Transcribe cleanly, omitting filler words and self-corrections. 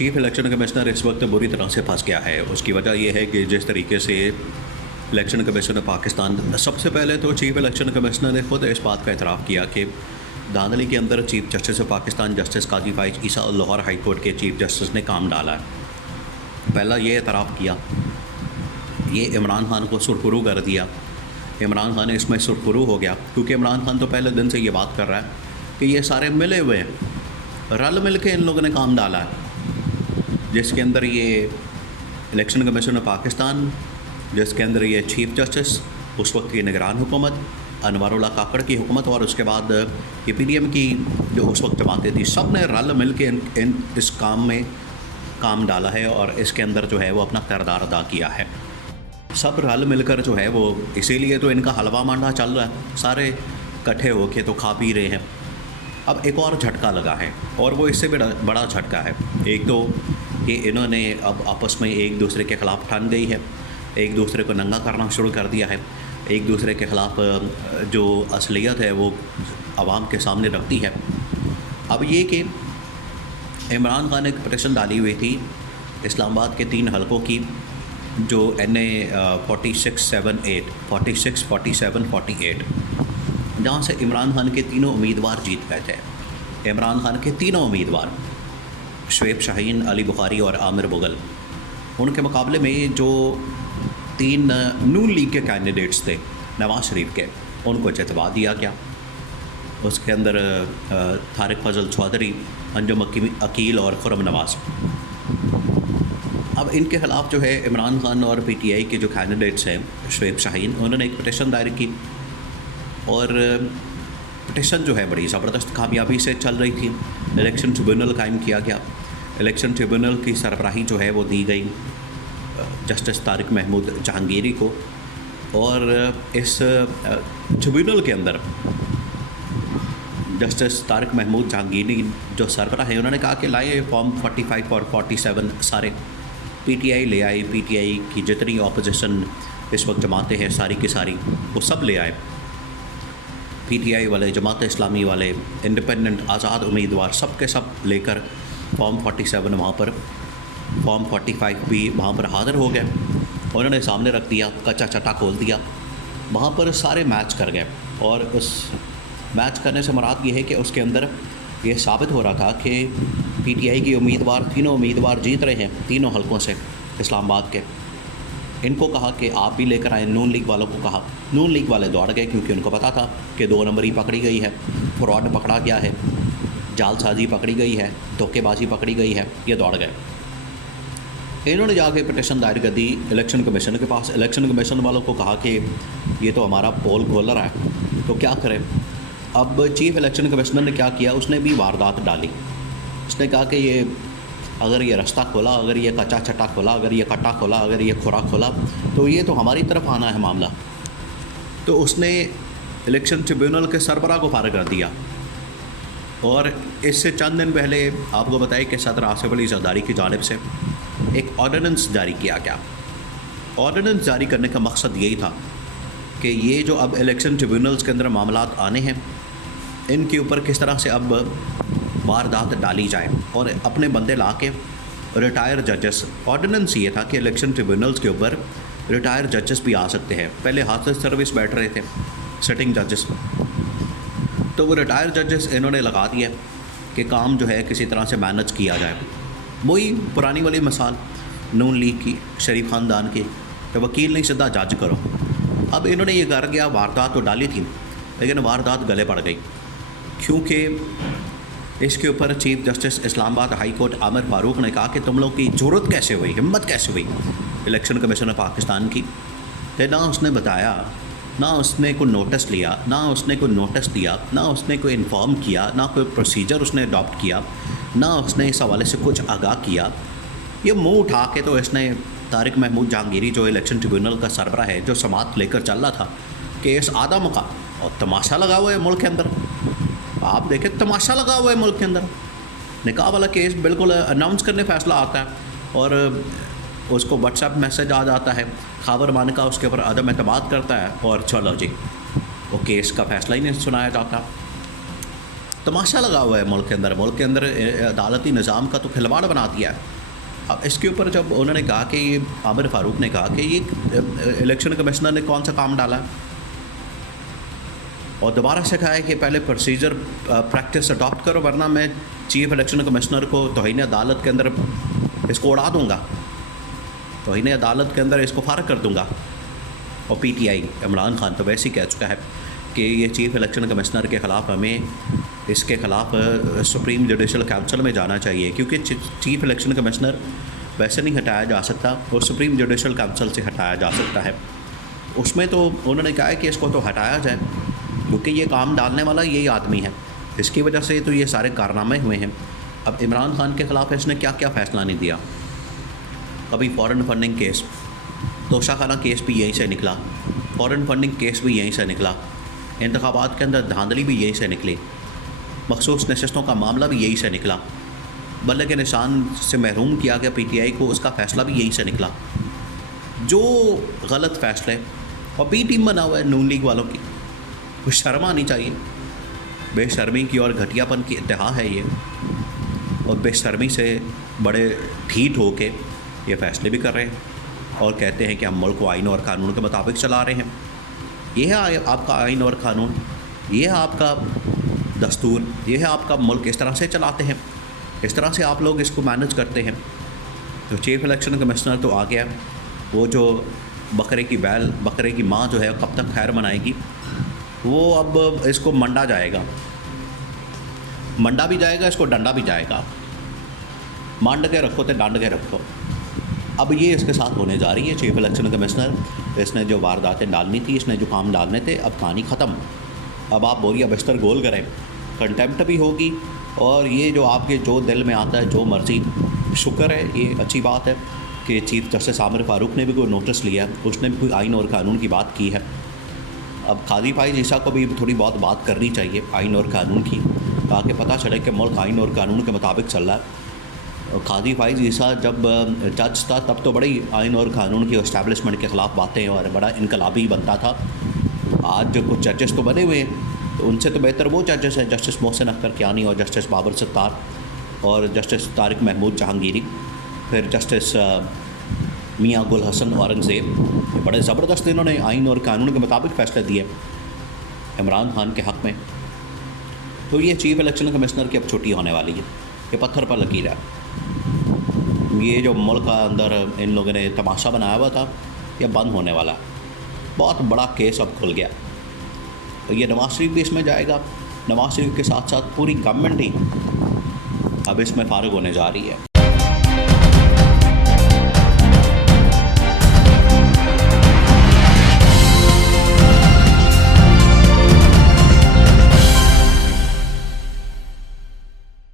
Chief election commissioner इस वक्त बुरी तरह से फंस गया है। उसकी वजह यह है कि जिस तरीके से इलेक्शन कमीशन पाकिस्तान, सबसे पहले तो चीफ इलेक्शन कमिश्नर ने खुद इस बात का एतराफ़ किया कि धांधली के अंदर चीफ जस्टिस पाकिस्तान जस्टिस काजी फाइज ईसा लाहौर हाई कोर्ट के चीफ जस्टिस ने काम डाला है। पहला ये एतराफ़ किया, ये इमरान खान को सुरखरू कर दिया। इमरान खान इसमें सुरखरू हो गया क्योंकि इमरान खान तो पहले दिन से ये बात कर रहा है कि ये सारे मिले हुए हैं, रल मिल के इन लोगों ने काम डाला है, जिसके अंदर ये इलेक्शन कमीशन पाकिस्तान, जिसके अंदर ये चीफ जस्टिस, उस वक्त की निगरान हुकूमत अनवारुल्लाह काकड़ की हुकूमत और उसके बाद ये PDM की जो उस वक्त जमातें थी, सब ने रल मिल के इस काम में काम डाला है और इसके अंदर जो है वो अपना किरदार अदा किया है। सब रल मिलकर जो है वो, इसीलिए तो इनका हलवा मांडा चल रहा है, सारे इकट्ठे होके तो खा पी रहे हैं। अब एक और झटका लगा है और वो इससे बड़ा झटका है। एक तो कि इन्होंने अब आपस में एक दूसरे के ख़िलाफ़ ठान गई है, एक दूसरे को नंगा करना शुरू कर दिया है, एक दूसरे के ख़िलाफ़ जो असलियत है वो आवाम के सामने रखती है। अब ये कि इमरान खान ने एक पटिशन डाली हुई थी इस्लामाबाद के 3 हलकों की, जो NA 46, 7, 8, 46, 47, 48, जहाँ से इमरान खान के तीनों उम्मीदवार जीत गए थे। इमरान खान के तीनों उम्मीदवार शुएब शाहीन, अली बुखारी और आमिर मुगल, उनके मुकाबले में जो 3 नून लीग के कैंडिडेट्स थे नवाज़ शरीफ के, उनको जितवा दिया गया। उसके अंदर तारिक फजल चौधरी, अंजुम अकील और खुरम नवाज़। अब इनके ख़िलाफ़ जो है इमरान खान और PTI के जो कैंडिडेट्स हैं, शुएब शाहीन, उन्होंने एक पटिशन दायर की और पटिशन जो है बड़ी ज़बरदस्त कामयाबी से चल रही थी। इलेक्शन ट्रिब्यूनल कायम किया गया। इलेक्शन ट्रिब्यूनल की सरबराही जो है वो दी गई जस्टिस तारिक महमूद जहांगीरी को, और इस ट्रिब्यूनल के अंदर जस्टिस तारिक महमूद जहांगीरी जो सरबराह है, उन्होंने कहा कि लाए फॉर्म 45 और 47 सारे PTI ले आए। PTI की जितनी ऑपोजिशन इस वक्त जमातें हैं सारी की सारी वो सब ले आए। PTI वाले, जमात इस्लामी वाले, इंडिपेंडेंट आज़ाद उम्मीदवार, सब के सब लेकर फॉर्म 47 वहाँ पर, फॉर्म 45 भी वहाँ पर हाज़िर हो गए। उन्होंने सामने रख दिया, कच्चा चट्टा खोल दिया, वहाँ पर सारे मैच कर गए। और उस मैच करने से मुराद ये है कि उसके अंदर ये साबित हो रहा था कि PTI के उम्मीदवार, तीनों उम्मीदवार जीत रहे हैं, तीनों हलकों से इस्लामाबाद के। इनको कहा कि आप भी लेकर आए, नून लीग वालों को कहा। नून लीग वाले दौड़ गए क्योंकि उनको पता था कि 2 नंबरी पकड़ी गई है, फ्रॉड पकड़ा गया है, जालसाजी पकड़ी गई है, धोखेबाजी पकड़ी गई है, ये दौड़ गए। इन्होंने जाके पटिशन दायर कर दी इलेक्शन कमीशन के पास। इलेक्शन कमीशन वालों को कहा कि ये तो हमारा पोल खोल रहा है, तो क्या करें। अब चीफ इलेक्शन कमिश्नर ने क्या किया, उसने भी वारदात डाली। उसने कहा कि ये अगर ये रास्ता खोला, अगर ये कच्चा चट्टा खोला, अगर ये कट्टा खोला, अगर ये खुरा खोला, तो ये तो हमारी तरफ आना है मामला। तो उसने इलेक्शन ट्रिब्यूनल के सरबराह को फारिग कर दिया। और इससे चंद दिन पहले आपको बताया कि सदर आसिफ अली जरदारी की जानिब से एक ऑर्डिनेंस जारी किया गया। ऑर्डिनेंस जारी करने का मकसद यही था कि ये जो अब इलेक्शन ट्रिब्यूनल्स के अंदर मामलात आने हैं, इनके ऊपर किस तरह से अब वारदात डाली जाए और अपने बंदे ला के रिटायर जजेस। ऑर्डिनेंस ये था कि इलेक्शन ट्रिब्यूनल्स के ऊपर रिटायर जजेस भी आ सकते हैं। पहले हाजिर सर्विस बैठ रहे थे सिटिंग जजेस, तो वो रिटायर जजेस इन्होंने लगा दिया कि काम जो है किसी तरह से मैनेज किया जाए। वही पुरानी वाली मिसाल नून लीग की, शरीफ ख़ानदान की, तो वकील नहीं सीधा जज करो। अब इन्होंने ये कर गया, वारदात तो डाली थी लेकिन वारदात गले पड़ गई, क्योंकि इसके ऊपर chief justice Islamabad high court Aamir Farooq ने कहा कि तुम लोग की ज़रूरत कैसे हुई, हिम्मत कैसे हुई इलेक्शन कमीशन पाकिस्तान की। तो ना उसने बताया, ना उसने कोई नोटिस लिया, ना उसने कोई नोटिस दिया, ना उसने कोई इन्फॉर्म किया, ना कोई प्रोसीजर उसने अडॉप्ट किया, ना उसने इस हवाले से कुछ आगाह किया। ये मुँह उठा के तो इसने तारिक महमूद जहांगीरी जो इलेक्शन ट्रिब्यूनल का सरबराह है, जो समात लेकर चल रहा था, कि इस आदम का और तमाशा लगा हुआ है मुल्क के अंदर। आप देखें, तमाशा लगा हुआ है मुल्क के अंदर। निकाह वाला केस बिल्कुल अनाउंस करने फैसला आता है और उसको व्हाट्सएप मैसेज आ जाता है, खबर मान का उसके ऊपर अदम एतमाद करता है और चलो जी, वो केस का फ़ैसला ही नहीं सुनाया जाता। तमाशा लगा हुआ है मुल्क के अंदर अदालती निज़ाम का तो खिलवाड़ बना दिया है। अब इसके ऊपर जब उन्होंने कहा कि ये आमिर फ़ारूक ने कहा कि ये इलेक्शन कमिश्नर ने कौन सा काम डाला है, और दोबारा से कहा है कि पहले प्रोसीजर प्रैक्टिस अडॉप्ट करो वरना मैं चीफ इलेक्शन कमिश्नर को तौहीन अदालत के अंदर इसको उड़ा दूँगा, तौहीन अदालत के अंदर इसको फारग कर दूँगा। और पीटीआई इमरान खान तो वैसे ही कह चुका है कि ये चीफ इलेक्शन कमिश्नर के ख़िलाफ़ हमें इसके ख़िलाफ़ सुप्रीम जुडिशल काउंसिल में जाना चाहिए, क्योंकि चीफ इलेक्शन कमिश्नर वैसे नहीं हटाया जा सकता और सुप्रीम जुडिशल काउंसिल से हटाया जा सकता है। उसमें तो उन्होंने कहा है कि इसको तो हटाया जाए क्योंकि ये काम डालने वाला यही आदमी है, इसकी वजह से तो ये सारे कारनामे हुए हैं। अब इमरान खान के ख़िलाफ़ इसने क्या क्या फ़ैसला नहीं दिया। कभी foreign funding case, Toshakhana case भी यहीं से निकला, फ़ॉरेन फंडिंग केस भी यहीं से निकला, इंतखाबात के अंदर धांधली भी यहीं से निकली, मखसूस नशस्तों का मामला भी यहीं से निकला, बल्ले के निशान से महरूम किया गया पीटीआई को, उसका फ़ैसला भी यहीं से निकला। जो गलत फ़ैसले, और बी टीम बना हुआ है नून लीग वालों की, कुछ शर्म आनी चाहिए। बेशर्मी की और घटियापन की इंतहा है ये, और बेशर्मी से बड़े ढीठ होके ये फ़ैसले भी कर रहे हैं और कहते हैं कि हम मुल्क को आइन और क़ानून के मुताबिक चला रहे हैं। ये है आपका आइन और क़ानून, ये है आपका दस्तूर, ये है आपका मुल्क, इस तरह से चलाते हैं, इस तरह से आप लोग इसको मैनेज करते हैं। तो चीफ इलेक्शन कमिश्नर तो आ गया, वो जो बकरे की माँ जो है कब तक खैर मनाएगी, वो अब इसको मंडा जाएगा, मंडा भी जाएगा, इसको डंडा भी जाएगा। मांड के रखो तो डांड के रखो। अब ये इसके साथ होने जा रही है। चीफ इलेक्शन कमिश्नर, इसने जो वारदातें डालनी थी, इसने जो काम डालने थे, अब कहानी ख़त्म। अब आप बोरिया बिस्तर गोल करें, कंटेम्प्ट भी होगी, और ये जो आपके जो दिल में आता है जो मर्ज़ी। शुक्र है, ये अच्छी बात है कि चीफ जस्टिस आमिर फ़ारूक ने भी कोई नोटिस लिया, उसने भी कोई आइन और क़ानून की बात की है। अब काजी फ़ाइज़ ईसा को भी थोड़ी बहुत बात करनी चाहिए आइन और क़ानून की, ताकि पता चले कि मुल्क आइन और क़ानून के मुताबिक चल रहा है। काजी फ़ाइज़ ईसा जब जज था तब तो बड़ी आइन और क़ानून की इस्टेब्लिशमेंट के ख़िलाफ़ बातें और बड़ा इनकलाबी बनता था। आज जो कुछ जजेस तो बने हुए हैं, तो उनसे तो बेहतर वो जजेस हैं, जस्टिस मोहसिन अख्तर कियानी और जस्टिस बाबर सत्तार और जस्टिस तारिक महमूद जहांगीरी, फिर जस्टिस मियाँ गुल हसन औरंगज़ेब। बड़े ज़बरदस्त इन्होंने आइन और क़ानून के मुताबिक फ़ैसले दिए इमरान खान के हक़ में। तो ये चीफ इलेक्शन कमिश्नर की अब छुट्टी होने वाली है, ये पत्थर पर लकीर है। ये जो मुल्क का अंदर इन लोगों ने तमाशा बनाया हुआ था, ये बंद होने वाला है। बहुत बड़ा केस अब खुल गया, तो ये नवाज़ शरीफ भी इसमें जाएगा। नवाज़ शरीफ के साथ साथ पूरी गवर्नमेंट ही अब इसमें फारिग होने जा रही है।